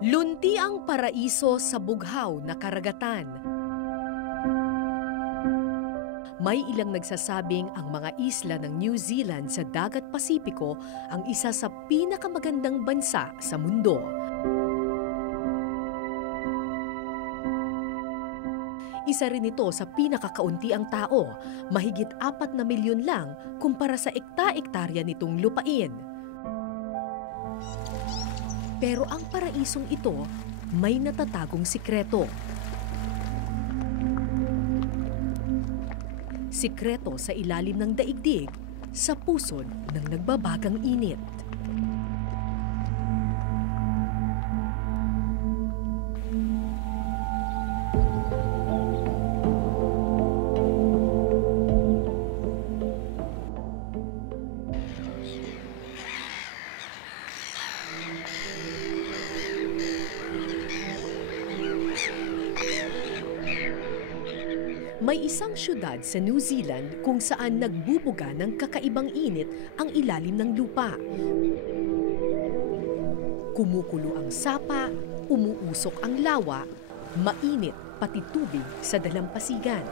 Lunti ang paraiso sa bughaw na karagatan. May ilang nagsasabing ang mga isla ng New Zealand sa Dagat Pasipiko ang isa sa pinakamagandang bansa sa mundo. Isa rin ito sa pinakakaunti ang tao, mahigit 4 na milyon lang kumpara sa ekta-ektarya nitong lupain. Pero ang paraisong ito may natatagong sikreto. Sikreto sa ilalim ng daigdig, sa pusod ng nagbabagang init. May isang syudad sa New Zealand kung saan nagbubuga ng kakaibang init ang ilalim ng lupa. Kumukulo ang sapa, umuusok ang lawa, mainit pati tubig sa dalampasigan.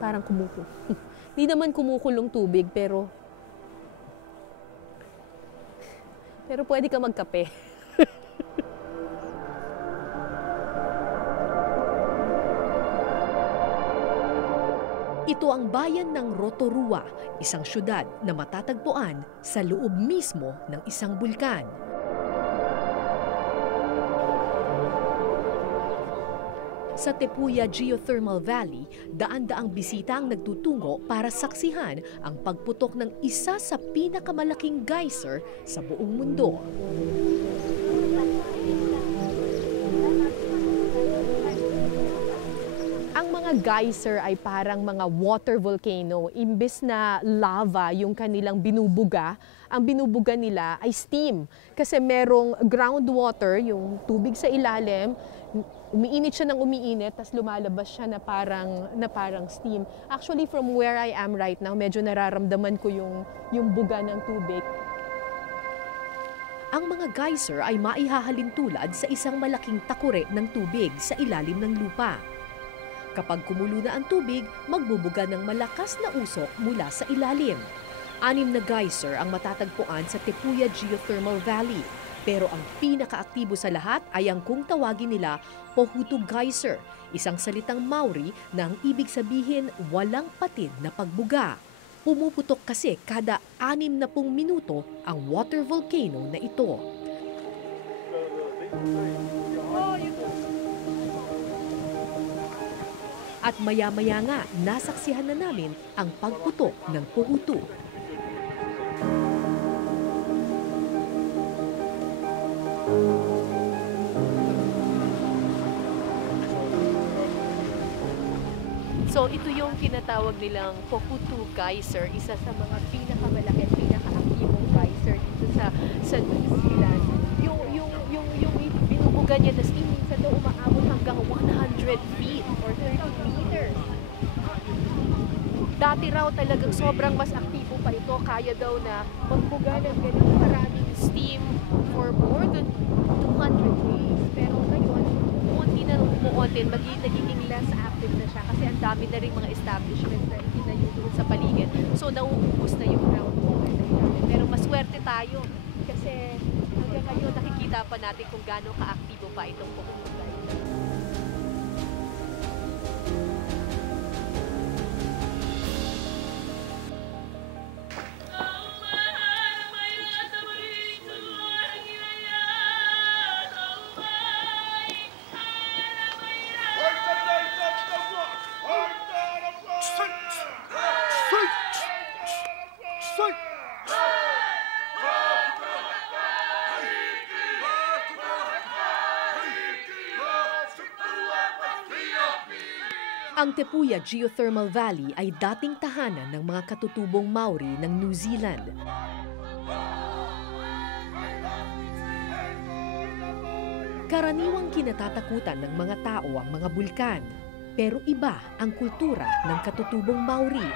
Parang kumukulo. Hindi naman kumukulong tubig pero pwede ka magkape. Ito ang bayan ng Rotorua, isang syudad na matatagpuan sa loob mismo ng isang bulkan. Sa Tepuya Geothermal Valley, daan-daang bisita ang nagtutungo para saksihan ang pagputok ng isa sa pinakamalaking geyser sa buong mundo. Ang mga geyser ay parang mga water volcano. Imbes na lava yung kanilang binubuga, ang binubuga nila ay steam. Kasi merong groundwater, yung tubig sa ilalim, umiinit siya ng umiinit, tapos lumalabas siya na parang steam. Actually, from where I am right now, medyo nararamdaman ko yung buga ng tubig. Ang mga geyser ay maihahalin tulad sa isang malaking takure ng tubig sa ilalim ng lupa. Kapag kumulo na ang tubig, magbubuga ng malakas na usok mula sa ilalim. 6 na geyser ang matatagpuan sa Tepuya Geothermal Valley. Pero ang pinakaaktibo sa lahat ay ang kung tawagin nila Pohutu Geyser, isang salitang Maori na ang ibig sabihin walang patid na pagbuga. Pumuputok kasi kada 60 minuto ang water volcano na ito. At maya-maya nga, nasaksihan na namin ang pagputok ng Pohutu. So ito yung tinatawag nilang Pohutu Geyser, isa sa mga pinakamalaki, pinakaaktibong geyser dito sa New Zealand. Yung binubuga niya, tas minsan daw umaabot hanggang 100 feet or 30 meters. Dati raw talagang sobrang mas aktibo pa ito, kaya daw na magbuga ng ganun maraming steam for more than 200 days. Pero ngayon, unti na umuuntin, nagiging less active na siya kasi ang dami na rin mga establishments na itinayo doon sa paligid. So nauubos na yung groundwater na ilalim. Pero maswerte tayo kasi hanggang ngayon nakikita pa natin kung gaano ka-aktibo pa itong Pohutu Geyser. Ang Tepuya Geothermal Valley ay dating tahanan ng mga katutubong Maori ng New Zealand. Karaniwang kinatatakutan ng mga tao ang mga bulkan, pero iba ang kultura ng katutubong Maori.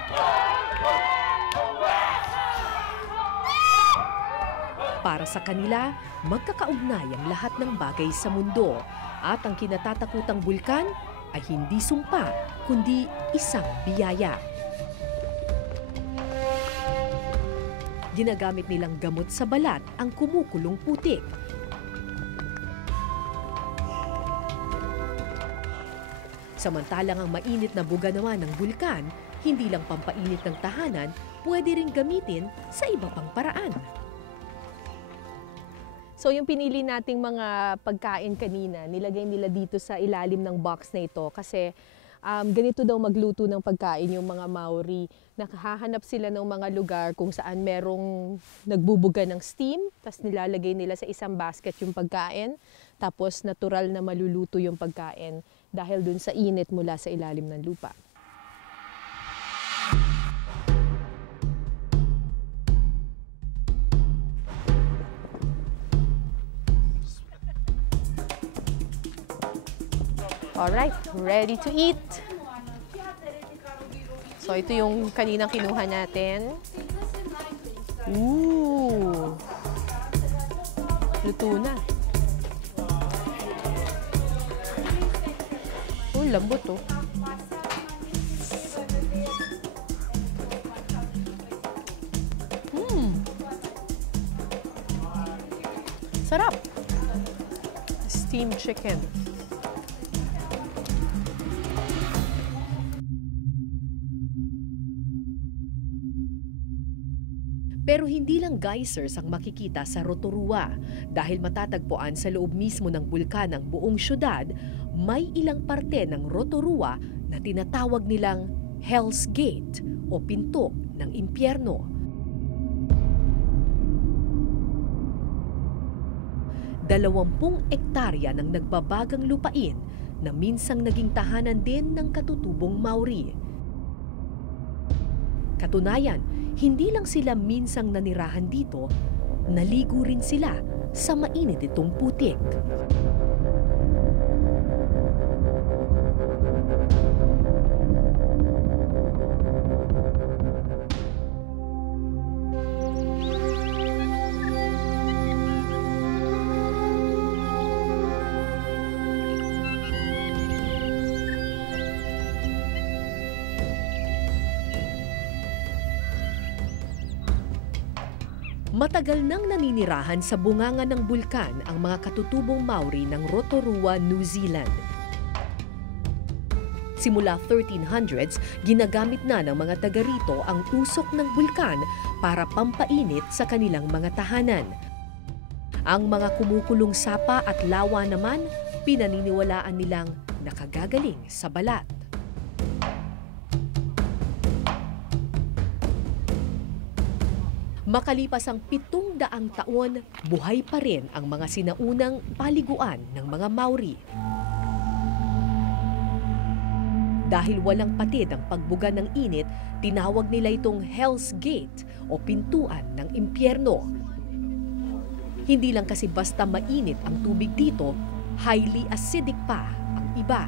Para sa kanila, magkakaugnay ang lahat ng bagay sa mundo at ang kinatatakutang bulkan ay hindi sumpa, kundi isang biyaya. Ginagamit nilang gamot sa balat ang kumukulong putik. Samantalang ang mainit na buga naman ng bulkan, hindi lang pampainit ng tahanan, pwede ring gamitin sa iba pang paraan. So yung pinili nating mga pagkain kanina, nilagay nila dito sa ilalim ng box na ito kasi ganito daw magluto ng pagkain yung mga Maori. Nakahahanap sila ng mga lugar kung saan merong nagbubuga ng steam, tapos nilalagay nila sa isang basket yung pagkain, tapos natural na maluluto yung pagkain dahil dun sa init mula sa ilalim ng lupa. Alright, ready to eat. So ito yung kaninang kinuha natin. Ooh! Luto na. Oh, lambot oh. Sarap! Steamed chicken. Pero hindi lang geysers ang makikita sa Rotorua. Dahil matatagpuan sa loob mismo ng bulkan ng buong syudad, may ilang parte ng Rotorua na tinatawag nilang Hell's Gate o pinto ng impyerno. Dalawampung ektarya ng nagbabagang lupain na minsang naging tahanan din ng katutubong Maori. Katunayan, hindi lang sila minsang nanirahan dito, naligo rin sila sa mainit itong putik. Matagal nang naninirahan sa bunganga ng bulkan ang mga katutubong Maori ng Rotorua, New Zealand. Simula 1300s, ginagamit na ng mga taga rito ang usok ng bulkan para pampainit sa kanilang mga tahanan. Ang mga kumukulong sapa at lawa naman, pinaniniwalaan nilang nakagagaling sa balat. Makalipas ang 700 taon, buhay pa rin ang mga sinaunang paliguan ng mga Maori. Dahil walang patid ang pagbuga ng init, tinawag nila itong Hell's Gate o pintuan ng impyerno. Hindi lang kasi basta mainit ang tubig dito, highly acidic pa ang iba.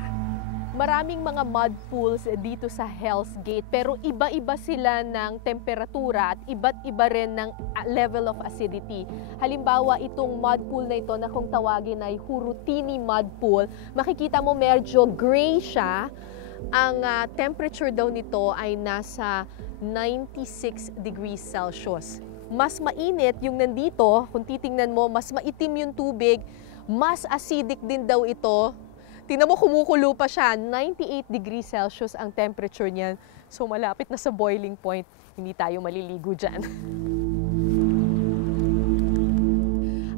Maraming mga mud pools dito sa Hell's Gate pero iba-iba sila ng temperatura at iba't iba rin ng level of acidity. Halimbawa, itong mud pool na ito na kung tawagin ay Hurutini Mud Pool, makikita mo medyo gray siya. Ang temperature daw nito ay nasa 96 degrees Celsius. Mas mainit yung nandito, kung titingnan mo, mas maitim yung tubig, mas acidic din daw ito. Tingnan mo, kumukulo pa siya. 98 degrees Celsius ang temperature niyan. So malapit na sa boiling point. Hindi tayo maliligo dyan.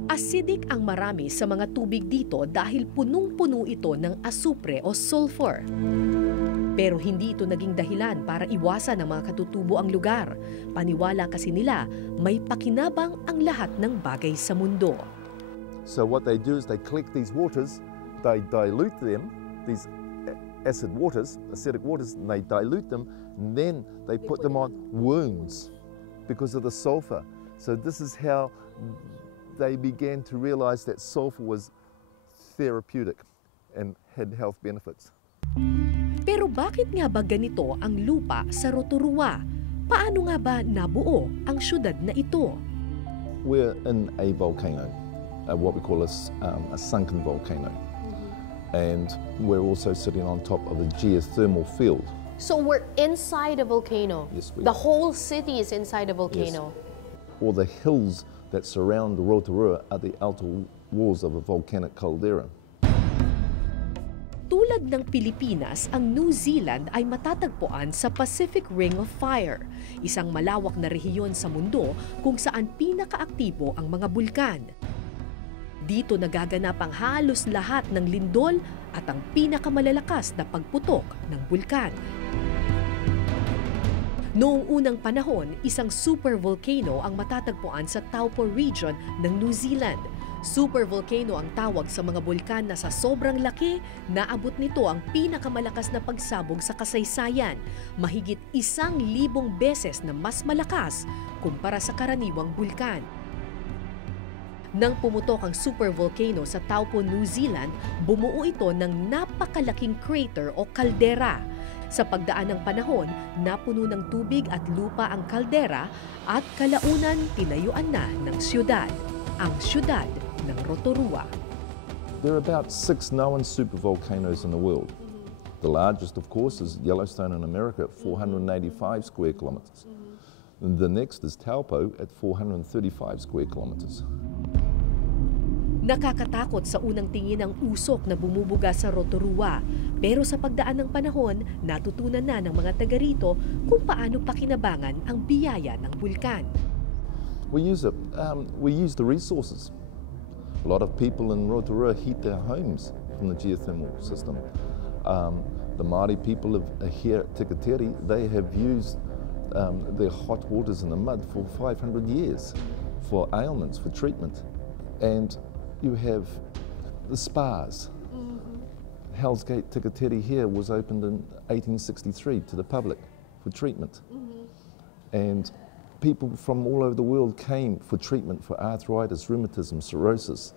Acidic ang marami sa mga tubig dito dahil punong-puno ito ng asupre o sulfur. Pero hindi ito naging dahilan para iwasan ng mga katutubo ang lugar. Paniwala kasi nila, may pakinabang ang lahat ng bagay sa mundo. So what they do is they collect these waters, they dilute them, these acidic waters, and they dilute them, and then they put them on wounds because of the sulfur. So this is how they began to realize that sulfur was therapeutic and had health benefits. Pero bakit nga ba ganito ang lupa sa Rotorua? Paano nga ba nabuo ang syudad na ito? we're in a volcano, what we call a sunken volcano. And we're also sitting on top of a geothermal field. So we're inside a volcano. Yes, we The are. whole city is inside a volcano. All the hills that surround Rotorua are the outer walls of a volcanic caldera. Tulad ng Pilipinas, ang New Zealand ay matatagpuan sa Pacific Ring of Fire, isang malawak na rehiyon sa mundo kung saan pinakaaktibo ang mga bulkan. Dito nagaganap ang halos lahat ng lindol at ang pinakamalalakas na pagputok ng bulkan. Noong unang panahon, isang supervolcano ang matatagpuan sa Taupo region ng New Zealand. Supervolcano ang tawag sa mga bulkan na sa sobrang laki, naabot nito ang pinakamalakas na pagsabog sa kasaysayan, mahigit 1,000 beses na mas malakas kumpara sa karaniwang bulkan. Nang pumutok ang supervolcano sa Taupo, New Zealand, bumuo ito ng napakalaking crater o kaldera. Sa pagdaan ng panahon, napuno ng tubig at lupa ang kaldera at kalaunan tinayuan na ng siyudad, ang siyudad ng Rotorua. There are about 6 known supervolcanoes in the world. The largest, of course, is Yellowstone in America at 485 square kilometers. The next is Taupo at 435 square kilometers. Nakakatakot sa unang tingin ang usok na bumubuga sa Rotorua. Pero sa pagdaan ng panahon, natutunan na ng mga taga rito kung paano pakinabangan ang biyaya ng bulkan. We use the resources. A lot of people in Rotorua heat their homes from the geothermal system. The Māori people here at Tikateri, they have used their hot waters in the mud for 500 years for ailments, for treatment. And you have the spas. Hell's Gate Tikateri here was opened in 1863 to the public for treatment. And people from all over the world came for treatment for arthritis, rheumatism, cirrhosis.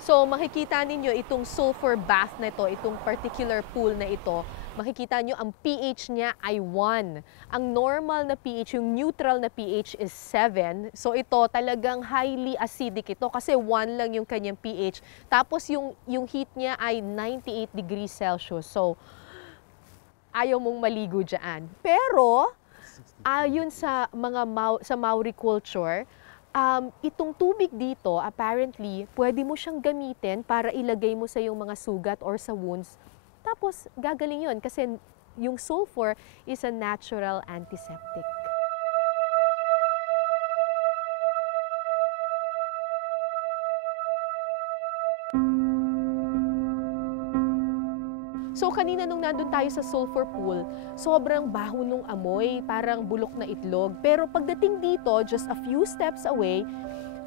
So makikita ninyo itong sulfur bath na ito, itong particular pool na ito, makikita nyo ang pH niya ay 1. Ang normal na pH, yung neutral na pH is 7. So ito talagang highly acidic ito kasi 1 lang yung kanyang pH. Tapos yung heat niya ay 98 degrees Celsius. So ayaw mong maligo dyan. Pero ayon sa mga sa Maori culture, itong tubig dito, apparently, pwede mo siyang gamitin para ilagay mo sa iyong mga sugat or sa wounds. Tapos, gagaling yun kasi yung sulfur is a natural antiseptic. So kanina nung nandun tayo sa sulfur pool, sobrang baho nung amoy, parang bulok na itlog. Pero pagdating dito, just a few steps away,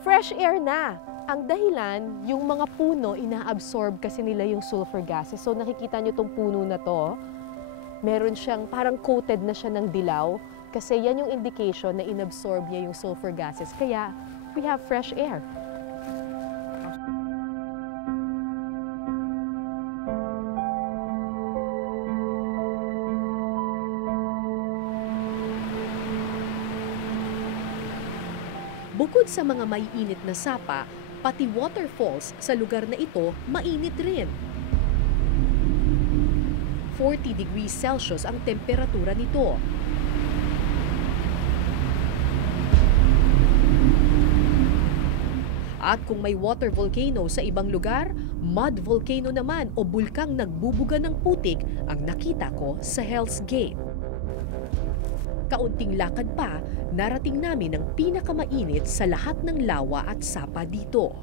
fresh air na. Ang dahilan, yung mga puno, ina-absorb kasi nila yung sulfur gases. So nakikita nyo tong puno na to, meron siyang parang coated na siya ng dilaw. Kasi yan yung indication na inabsorb niya yung sulfur gases. Kaya we have fresh air. Bukod sa mga maiinit na sapa, pati waterfalls sa lugar na ito mainit rin. 40 degrees Celsius ang temperatura nito. At kung may water volcano sa ibang lugar, mud volcano naman o bulkang nagbubuga ng putik ang nakita ko sa Hell's Gate. Kaunting lakad pa, narating namin ang pinakamainit sa lahat ng lawa at sapa dito.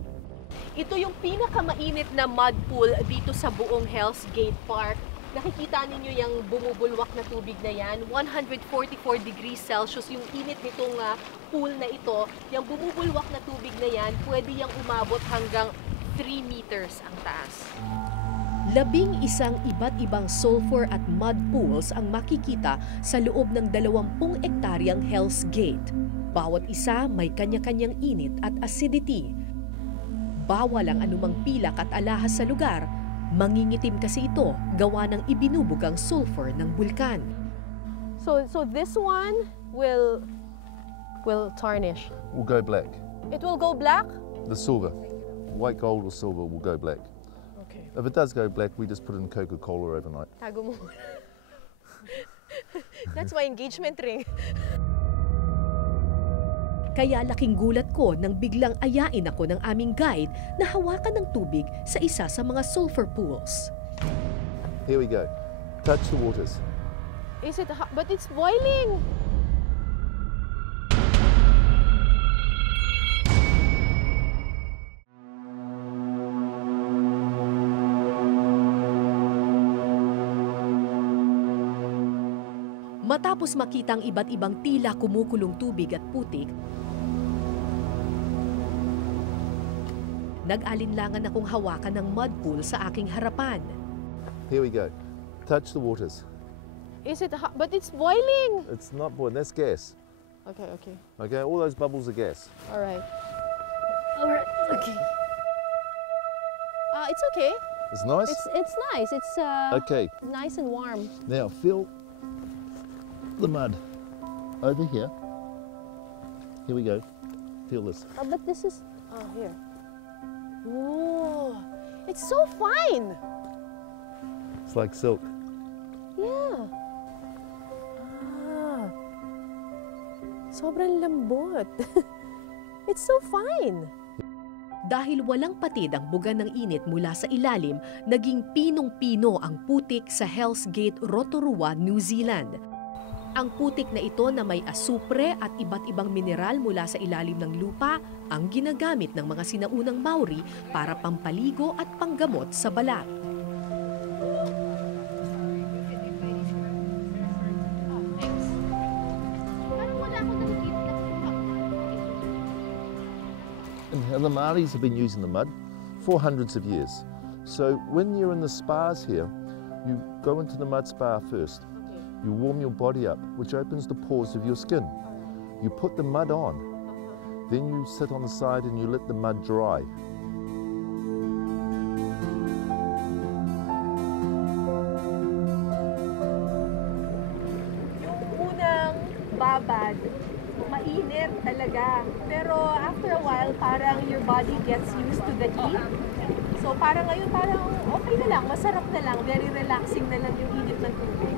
Ito yung pinakamainit na mud pool dito sa buong Hell's Gate Park. Nakikita ninyo yung bumubulwak na tubig na yan, 144 degrees Celsius yung init nitong pool na ito. Yung bumubulwak na tubig na yan, pwede yung umabot hanggang 3 meters ang taas. 11 iba't ibang sulfur at mud pools ang makikita sa loob ng 20 ektaryang Hell's Gate. Bawat isa may kanya-kanyang init at acidity. Bawal ang anumang pilak at alahas sa lugar. Mangingitim kasi ito gawa ng ibinubugang sulfur ng bulkan. So this one will tarnish. will go black. It will go black? The silver, white gold or silver will go black. Okay. If it does go black, we just put it in Coca-Cola overnight. Tago mo muna. That's my engagement ring. Kaya laking gulat ko nang biglang ayain ako ng aming guide na hawakan ng tubig sa isa sa mga sulfur pools. Here we go. Touch the waters. Is it hot? But it's boiling. Matapos makitang iba't ibang tila kumukulong tubig at putik, nag-alinlangan akong hawakan ng mud pool sa aking harapan. Here we go. Touch the waters. Is it hot? But it's boiling. It's not boiling, that's gas. Okay, okay. Okay, all those bubbles are gas. All right. All right. Okay. It's okay. It's nice? It's nice. It's Okay, nice and warm. now fill the mud over here. Here we go. Feel this. But this is here. Ooh, it's so fine. It's like silk. Yeah. Sobrang lambot. It's so fine. Dahil walang patid ang buga ng init mula sa ilalim, naging pinong-pino ang putik sa Hell's Gate, Rotorua, New Zealand. Ang putik na ito na may asupre at iba't ibang mineral mula sa ilalim ng lupa ang ginagamit ng mga sinaunang Maori para pampaligo at panggamot sa balat. And the Maoris have been using the mud for hundreds of years. So when you're in the spas here, you go into the mud spa first. You warm your body up, which opens the pores of your skin. You put the mud on. Then you sit on the side and you let the mud dry. Yung unang babad, mainit talaga. Pero after a while, parang your body gets used to the heat. So parang ngayon, parang okay na lang, masarap na lang, very relaxing na lang yung init ng tubig.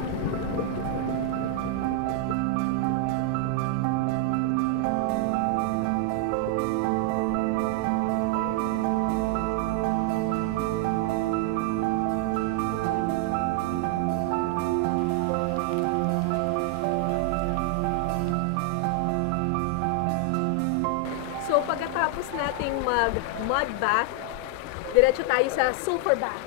So pagkatapos nating mag-mud bath, diretso tayo sa sulfur bath.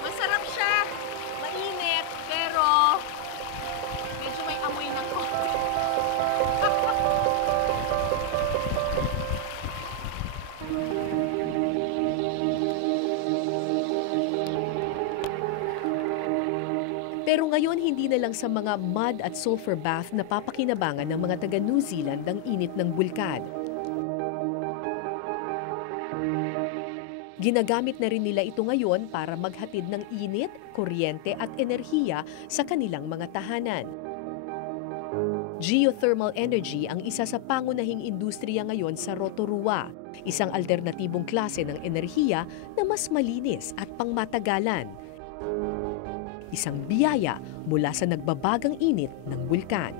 Masarap siya, mainit, pero medyo may amoy ng konti. Pero ngayon hindi na lang sa mga mud at sulfur bath na papakinabangan ng mga taga New Zealand ang init ng bulkan. Ginagamit na rin nila ito ngayon para maghatid ng init, kuryente at enerhiya sa kanilang mga tahanan. Geothermal energy ang isa sa pangunahing industriya ngayon sa Rotorua, isang alternatibong klase ng enerhiya na mas malinis at pangmatagalan. Isang biyaya mula sa nagbabagang init ng bulkan.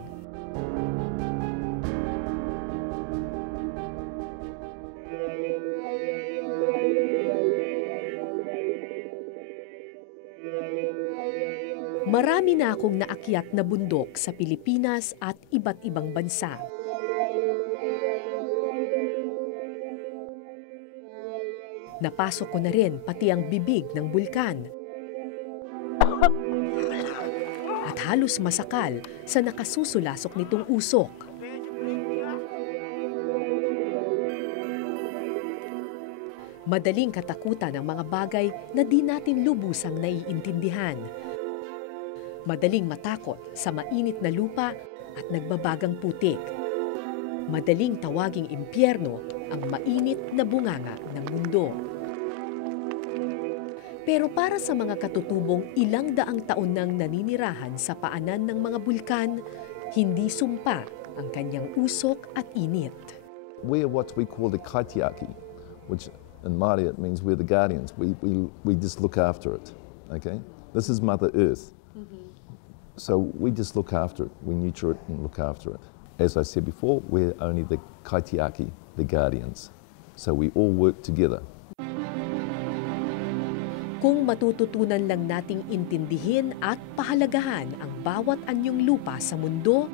Marami na akong naakyat na bundok sa Pilipinas at iba't ibang bansa. Napasok ko na rin pati ang bibig ng bulkan. At halos masakal sa nakasusulasok nitong usok. Madaling katakutan ang mga bagay na di natin lubusang naiintindihan. Madaling matakot sa mainit na lupa at nagbabagang putik. Madaling tawaging impyerno ang mainit na bunganga ng mundo. Pero para sa mga katutubong ilang daang taon nang naninirahan sa paanan ng mga bulkan, hindi sumpa ang kanyang usok at init. We are what we call the kaitiaki, which in Māori it means we're the guardians. We just look after it, okay? This is Mother Earth. So we just look after it, we nurture it and look after it. As I said before, we're only the kaitiaki, the guardians. So we all work together. Kung matututunan lang nating intindihin at pahalagahan ang bawat anyong lupa sa mundo,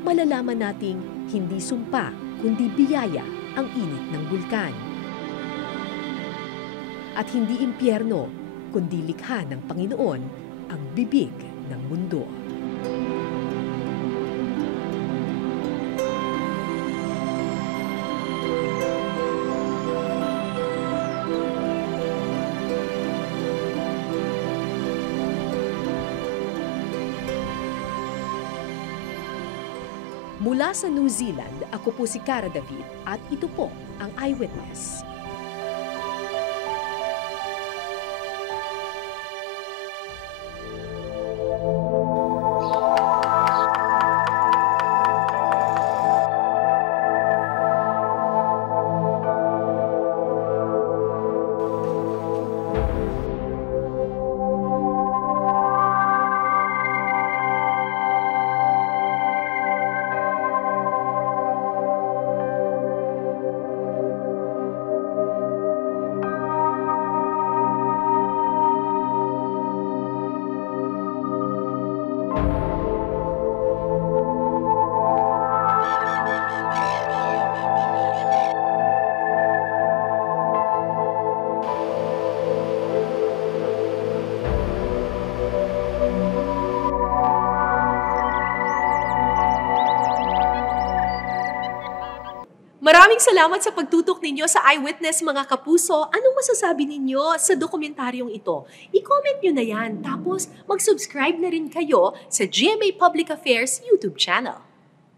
malalaman nating hindi sumpa kundi biyaya ang init ng bulkan. At hindi impyerno, kundi likha ng Panginoon ang bibig ng mundo. Mula sa New Zealand, ako po si Cara David at ito po ang Eyewitness. Maraming salamat sa pagtutok ninyo sa Eyewitness, mga kapuso. Anong masasabi ninyo sa dokumentaryong ito? I-comment nyo na yan. Tapos mag-subscribe na rin kayo sa GMA Public Affairs YouTube channel.